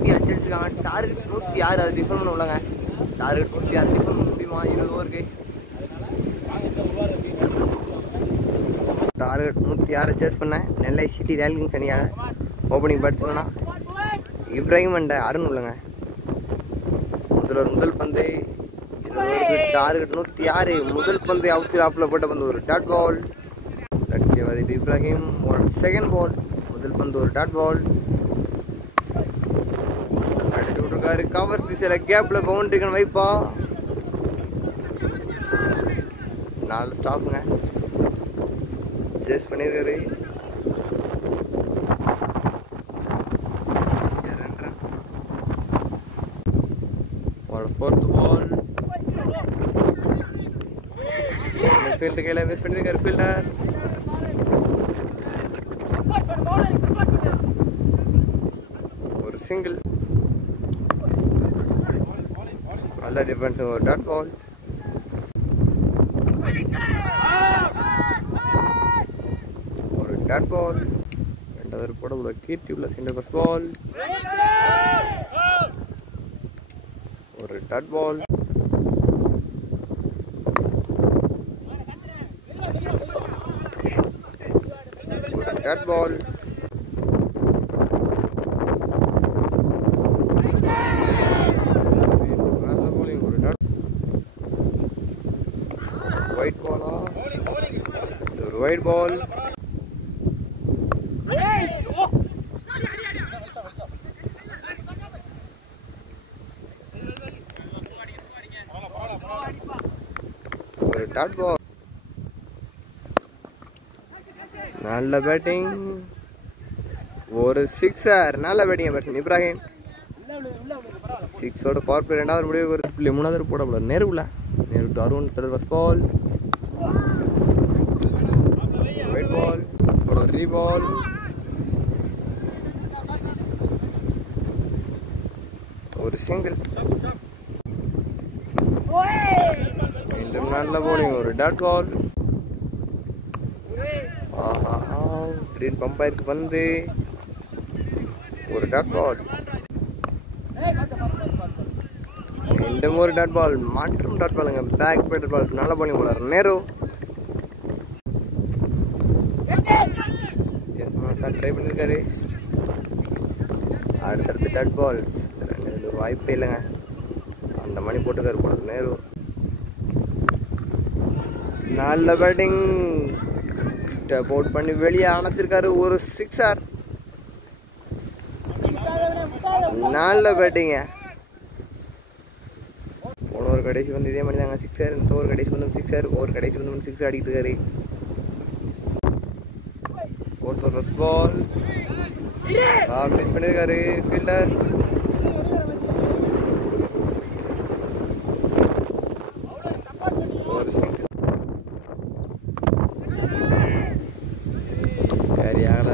105 அடிச்சிருக்காங்க. டார்கெட் 106. அது டிஃபன் பண்ண உள்ளங்க. டார்கெட் 106 டிஃபன் பண்ண முடியுமா? 20 ஓவருக்கு டார்கெட் 106 சேஸ் பண்ணேன். நெல்லை சிட்டி ரேலிங் தனியாக ஓப்பனிங் பேட்ஸ்மேனா இப்ராஹிம் அண்ட் அருண் உள்ளங்க. முதல் பந்து டார்கெட் 106. முதல் பந்து அவுட் ஆஃப்ல போட்ட பந்து ஒரு டாட் பால். லட்சியவாதி இப்ராஹிம் செகண்ட் பால். முதல் பந்து ஒரு டாட் பால் அடிச்சு விட்டுருக்காரு. கவர் சில கேப்ல பவுண்டரிக்கு வைப்பா. 4 ஸ்டாப்புங்க. சேஸ் பண்ணிருக்காரு. ஃபோர்த் பால் ஃபீல்டு கையில மிஸ் பண்ணிருக்காரு ஃபீல்டர். ஒரு சிங்கிள். நல்ல டிஃபென்ஸ். ஒரு டாட் பால். ஒரு டாட் பால். ரெண்டாவது போட உள்ள கீர்த்தி உள்ள சென்டர் ஃபர்ஸ்ட் பால். ஒரு டாட் பால். ஒரு டாட் பால். ஒயிட் பாலா? ஒரு ஒயிட் பால். ஒரு டாட் பால். நல்ல பேட்டிங். ஒரு சிக்ஸர். நல்ல batting batsman Ibrahim. 6 power play. ரெண்டாவது முடிவு ஒரு புள்ளி. மூணாவது போட போல நேருல நேரு Arun first ball. Wide ball. ஒரு ரீபால். ஒரு சிங்கிள். மீண்டும் நல்ல போலிங். ஒரு டாட் பால். திடீர்னு பம்பருக்கு வந்து ஒரு டாட் பால். மீண்டும் ஒரு டாட் பால். மற்றும் டாட் பாலுங்க. Back bat ball. நல்ல போலிங் போலார் நேரு. ட்ரை பண்ணிருக்காரு. அடுத்தடுத்து டாட் பால். வாய்ப்பே இல்லைங்க. அந்த மணி போட்டுக்காரு போல நேரு. நல்ல பேட்டிங். ஸ்டெப் அவுட் பண்ணி வெளியே அணைச்சிருக்காரு. ஒரு சிக்ஸர். நல்ல பேட்டிங்க. போன ஒரு கடைசி வந்து இதே மாதிரி தாங்க சிக்ஸர். இந்த ஒரு கடைசி வந்து சிக்ஸர். ஒரு கடைசி வந்து சிக்ஸர் அடிக்கிட்டு இருக்காரு. ஃபர்ஸ்ட் பால் மிஸ் பண்ணிருக்காரு ஃபீல்டர். ஒரு சிங்கிள். சரியான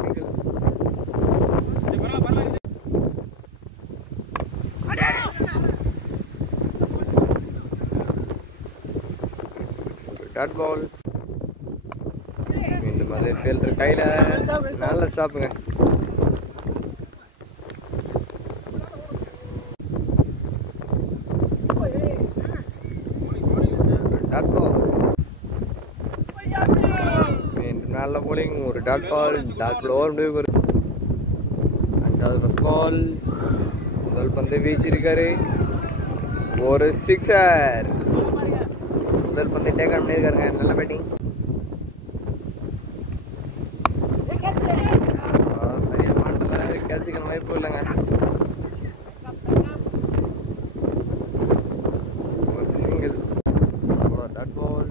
சிங்கிள். Dot ball. மீண்டும் அதே ஃபீல்டர் கையில. நல்ல ஸ்டாப்புங்க. Dot ball. மீண்டும் நல்ல போலிங். ஒரு டாட் பால். டாட் ஓவர் முடிவு வருது. அஞ்சாவது ஃபர்ஸ்ட் பால். முதல் பந்தை வீசியிருக்காரு. ஒரு சிக்ஸர். முதல் பந்தை டேக் ஆன் பண்ணியிருக்காருங்க. நல்ல பேட்டிங். சரியா மாட்டல. கேட்சிக்க வாய்ப்பு இல்லைங்க. ஒரு சிங்கிள். Dot ball.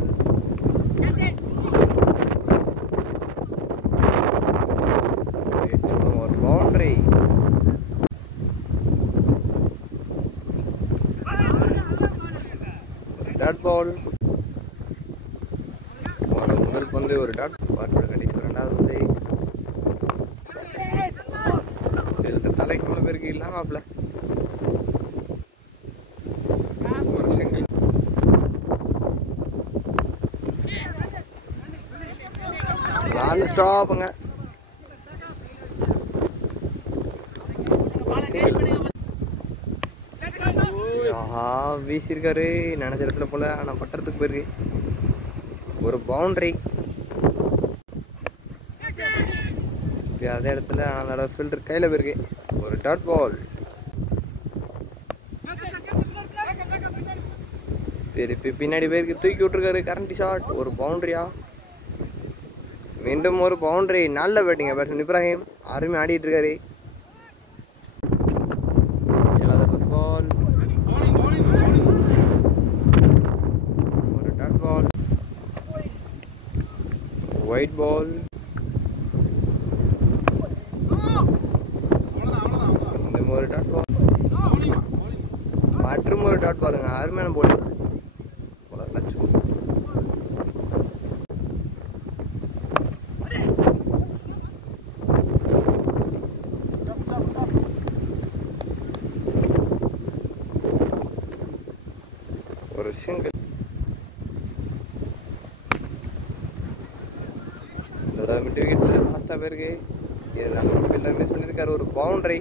ஒரு பவுண்டரி. Dot ball. முதல் பந்து ஒரு டாட் பால். கடைசி ரெண்டாவது பந்து தலைக்கு மூணு பேருக்கு இல்லாம ஒரு சிங்கிள். நாலு ஸ்டாப்புங்க. வீசியிருக்காரு நினைச்ச இடத்துல போல, ஆனால் பட்டுறதுக்கு போயிருக்கு. ஒரு பவுண்டரி அதே இடத்துல, ஆனால் அந்த ஃபில்டர் கையில் போயிருக்கு. ஒரு டாட் பால். திருப்பி பின்னாடி பேருக்கு தூக்கி விட்டுருக்காரு. Current shot. ஒரு பவுண்டரியா? மீண்டும் ஒரு பவுண்டரி. நல்ல பேட்டிங்க பேட்ஸ்மேன் இப்ராஹிம், அருமையாக ஆடிட்டு இருக்காரு. பால். ஒரு டாட் பால். Wide ball. ஒரு டாட் பால். மற்றும் ஒரு டாட் பாலுங்க. அருமையான போல். ஒரு சிங்கிள். மிட் விக்கெட் லாஸ்டா போயிருக்கு. இதுதான் மிஸ் பண்ணிருக்காரு. ஒரு பவுண்டரி.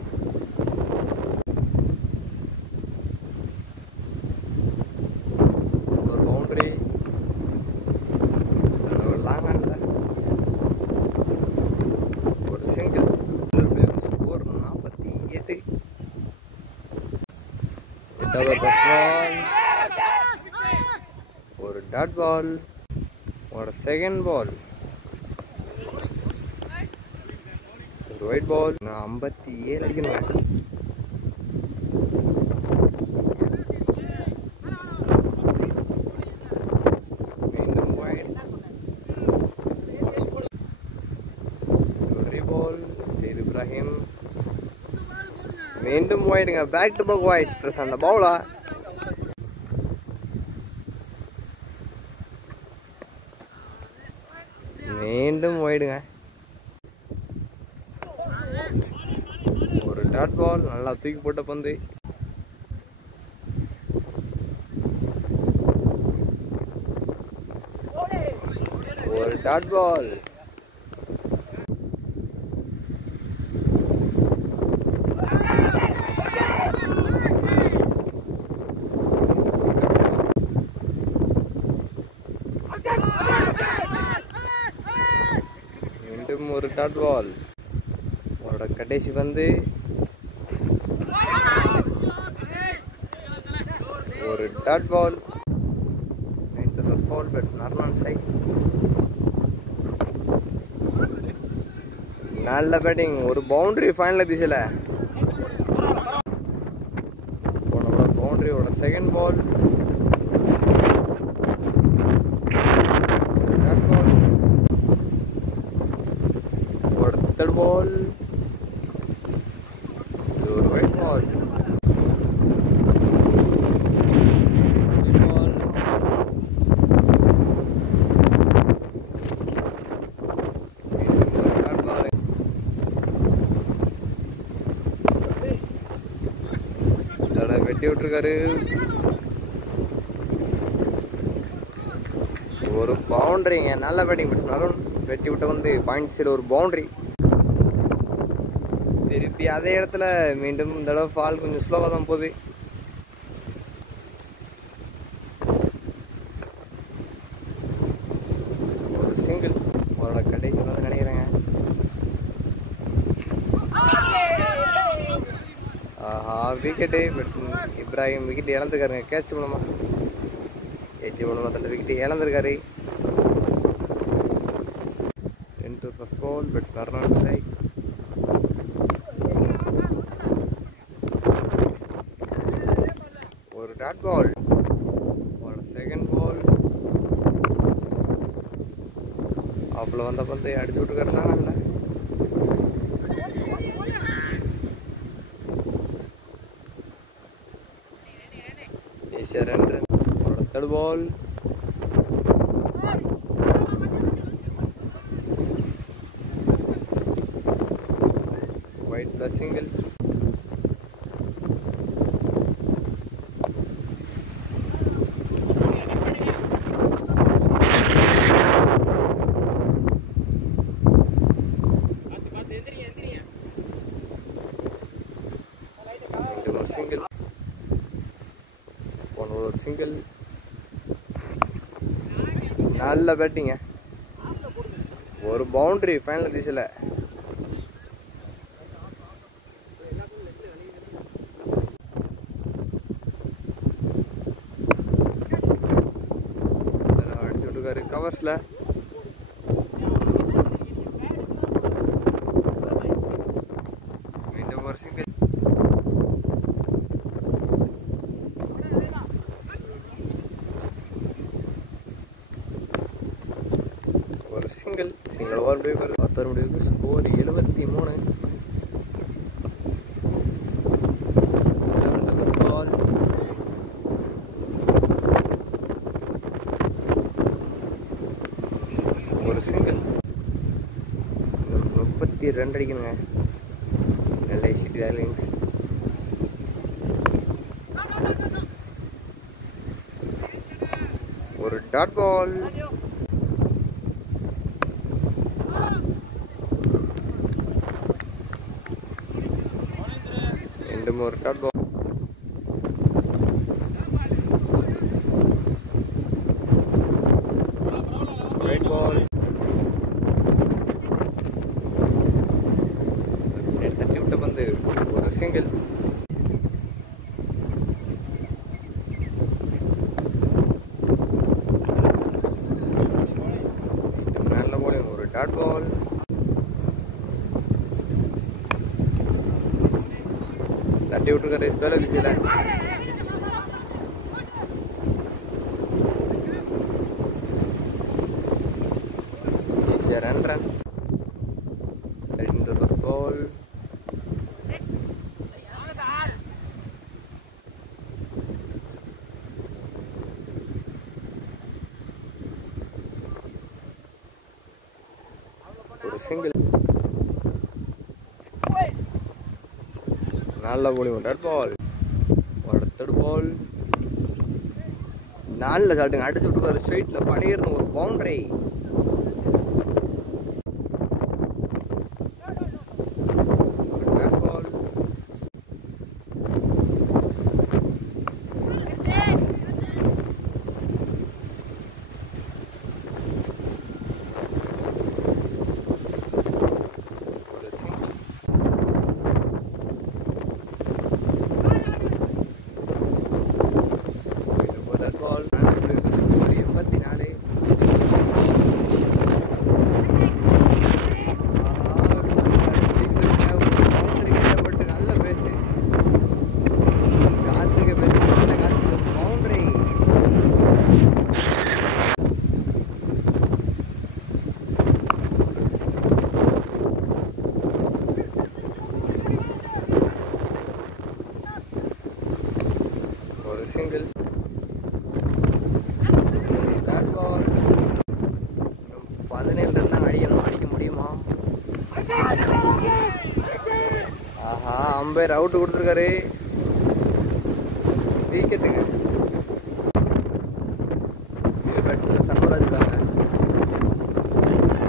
ஒரு பவுண்டரி. ஒரு லாங் ஆன்ல ஒரு சிங்கிள். ஸ்கோர் 48. ஒரு டாட் பால். ஒரு செகண்ட் பால். ஒரு ஒயிட் பால். 57 அடிக்கணும். மீண்டும் ஒயிட். ஒரு பால். சரி இப்ராஹிம். மீண்டும் ஒயிடுங்க. Back to back wide. Plus அந்த பவுலா. மீண்டும் ஒயிடுங்க. ஒரு டாட் பால். நல்லா தூக்கி போட்ட பந்து. ஒரு டாட் பால். மீண்டும் ஒரு டாட் பால். அவரோட கடைசி வந்து ஒரு டாட் பால். நல்ல பேட்டிங். ஒரு பவுண்டரி ஃபைனல் திசையில. பவுண்டரியோட செகண்ட் பால். Dot ball. ஒரு தேர்ட் பால். ஒரு ஒயிட் பால். வெட்டி விட்டுருக்காரு. ஒரு பவுண்டரிங்க. நல்ல பேட்டிங் அருண். வெட்டி விட்ட வந்து பாயிண்ட்ஸில் ஒரு பவுண்டரி. திருப்பி அதே இடத்துல மீண்டும் இந்த தடவை ஃபால் கொஞ்சம் ஸ்லோவாக தான் போகுது. ஒரு சிங்கிள். அவரோட கடைக்கு வந்து நினைக்கிறேங்க. விக்கெட்டு. இப்ராஹிம் விக்கெட் இழந்துருக்காருங்க. கேட்ச் மூலமா 81 விக்கெட் இழந்திருக்காரு. ஒரு டாட் பால். ஒரு செகண்ட் பால். அவ்வளோ வந்த பந்து அடிச்சு விட்டுருக்காருலாம். third ball. White plus single. Single. நல்ல பேட்டிங்க. ஒரு பவுண்டரி ஃபைனல் திசையில். அடிச்சு விட்டுருக்காரு கவர்ஸில். மீண்டும் ஒரு சிங்கிள். ஒரு சிங்கிள். சிங்கிள் ஓவர் முடிவு 10 முடிவுக்கு ஸ்கோர் 73. ஒரு சிங்கிள். 32 அடிக்கணுங்க. நெல்லை சிட்டி டார்லிங்ஸ். ஒரு டாட் பால். மீண்டும் ஒரு டாட் பால். ரைட் பால். தட்டி விட்ட பந்து. ஒரு சிங்கிள். நல்ல போலிங். ஒரு டாட் பால். தட்டி விட்டுருக்காரு ஸ்பெல்ல திசையில். ஈஸியாக ரன். பால். ஒரு சிங்கிள். நல்ல போலிங். ஒரு டாட் பால். ஒரு தேர்ட் பால். நல்ல ஷாட்டுங்க. அடிச்சு விட்டு ஸ்ட்ரைட்ல பழையிடணும். ஒரு பவுண்டரி. ஒரு டாட் பால். ஒரு சிங்கிள். Bat ball. 17 ரன் தான் அடிக்கணும். அடிக்க முடியுமா? ஆஹா, அம்பையர் அவுட் கொடுத்துருக்காரு. விக்கெட்டுங்க. சன்மராஜ் இருக்காங்க.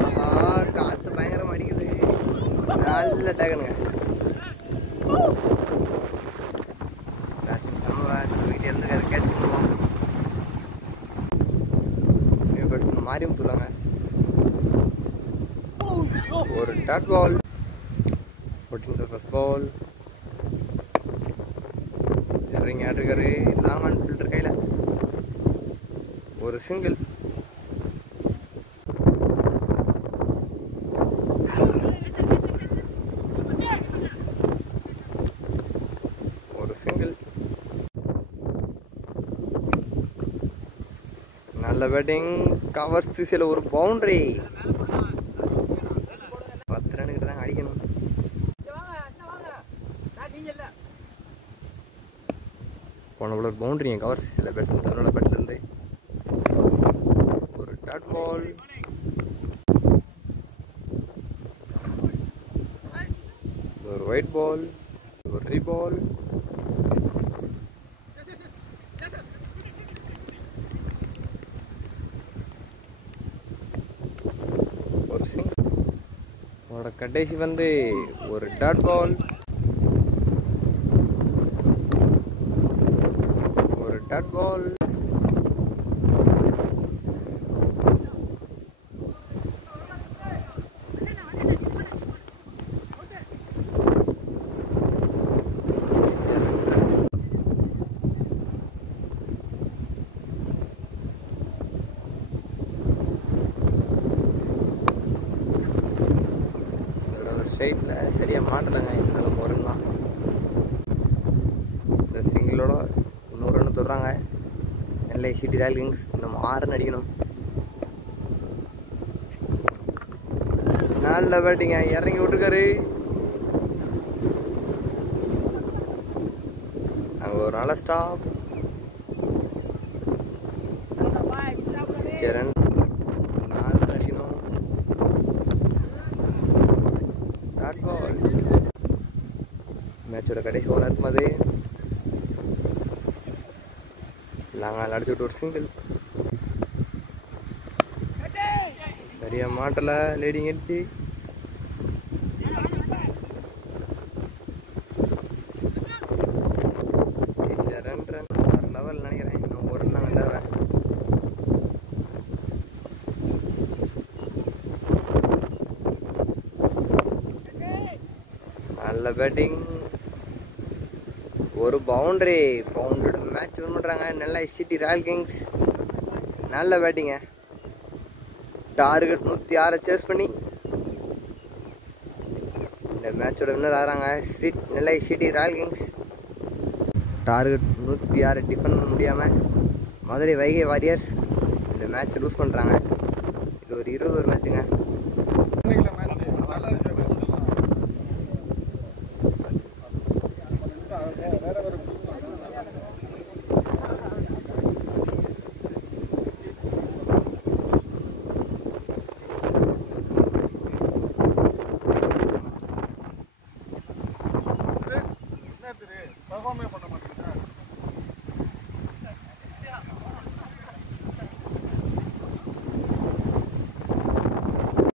ஆஹா, காத்து பயங்கரமா அடிக்குது. நல்ல டேகனுங்க. மாறி விட்டுருவாங்க. ஒரு டாட் பால். 14th first ball. இறங்கி ஆட்டிருக்காரு. லாங் ஆன் ஃபில்டர் கையில். ஒரு சிங்கிள். ஒரு சிங்கிள். நல்ல பேட்டிங். கவர்ஸ் திசையில் ஒரு பவுண்டரி. 10 ரன் கிட்ட தான் அடிக்கணும். போன ஒரு பவுண்டரிங்க கவர்ஸ் திசையில் பேட்ஸ்மேன் தன்னோட பேட்ல இருந்து. ஒரு டாட் பால். ஒரு ஒயிட் பால். ஒரு ரீபால். ஒரு சிங்கிள். கடைசி வந்து ஒரு டாட் பால். ஒரு டாட் பால். ஸ்ட்ரைட்டில் சரியாக மாட்டலைங்க. இருந்தாலும் ஒரு ரன் தான். இந்த சிங்கிளோட இன்னொரு ரன் தொடுறாங்க நெல்லை சிட்டி ராயல் கிங்ஸ். இன்னும் 6 ரன் அடிக்கணும். நல்ல பேட்டிங்க, இறங்கி விட்டுருக்காரு. அங்கே ஒரு நல்ல ஸ்டாப். சரி, 4 ரன் அடிக்கணும். Dot ball. மேட்சோட கடைசி ஓவர் இருக்கும்போது நாங்கள் அடிச்சு விட்டு ஒரு சிங்கிள். சரியா மாட்டல, லேடிங் அடிச்சு. லெவல் நினைக்கிறேன். இன்னும் ஒரு ரன் தாங்க தேவை. நல்ல பேட்டிங், ஒரு பவுண்டரி. பவுண்டரோட மேட்ச் வின் பண்ணுறாங்க நெல்லை சிட்டி ராயல் கிங்ஸ். நல்ல பேட்டிங்க. டார்கெட் 106 சேஸ் பண்ணி இந்த மேட்சோட வின்னர் ஆகிறாங்க Nellai City Royal Kings. Target 106 defend பண்ண முடியாமல் மதுரை வைகை வாரியர்ஸ் இந்த மேட்ச் லூஸ் பண்ணுறாங்க. இது ஒரு 20 ஓவர் மேட்சுங்க. பர்ஃபார்மே பண்ண மாட்டேன்.